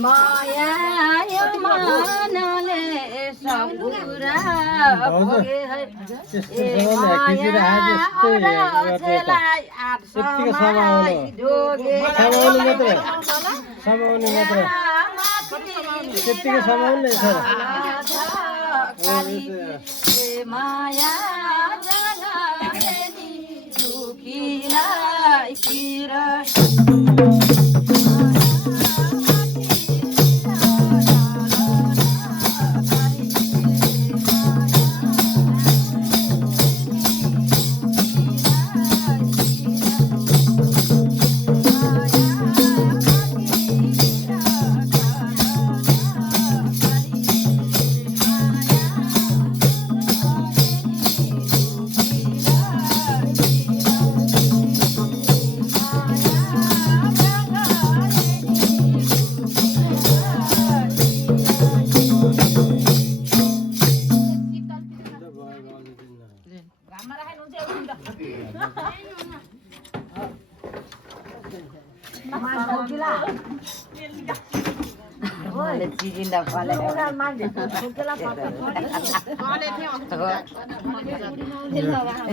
माया यो मनले सबुरा भोगे है माया औरथेलाई आठ समाई जोगे माया जगाएनी दुखीलाई किरा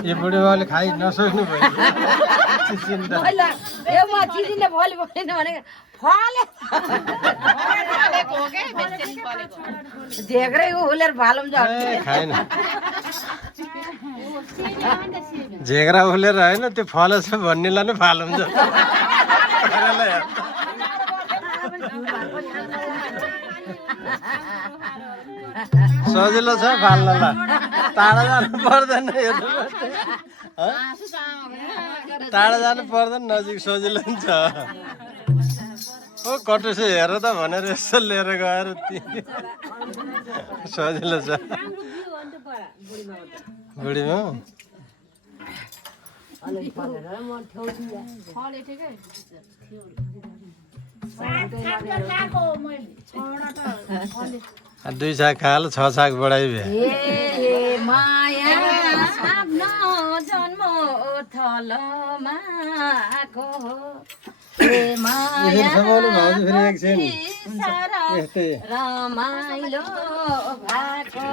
ये बुढी बाउले खाइ नसक्नु भयो झेग्रा उलेर होइन त्यो फलेछ भन्नेलाई नै फालौँ छ सजिलो छ फाल्नलाई टाढा जानु पर्दैन टाढा जानु पर्दैन नजिक सजिलो नि छ ओ कटुसे हेर त भनेर यसो लिएर गएर सजिलो छ बुढीमा दुई छाक खाल 6 छाक बढाइ भए माया आफ्नो जन्म थलमाको माया रमाइलो भएको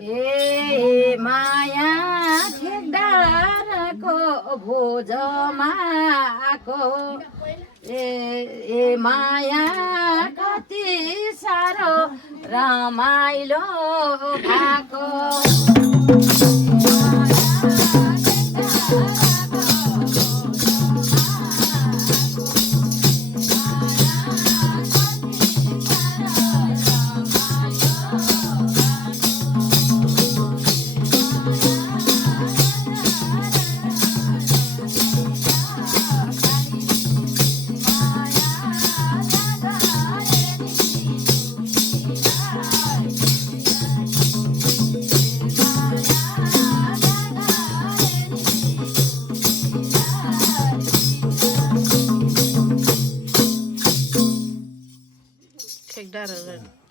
ए माया ठेकदारको भोजमाको ए माया कति साह्रो रमाइलो भएको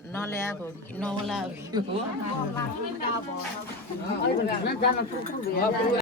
नल्याएको नहोला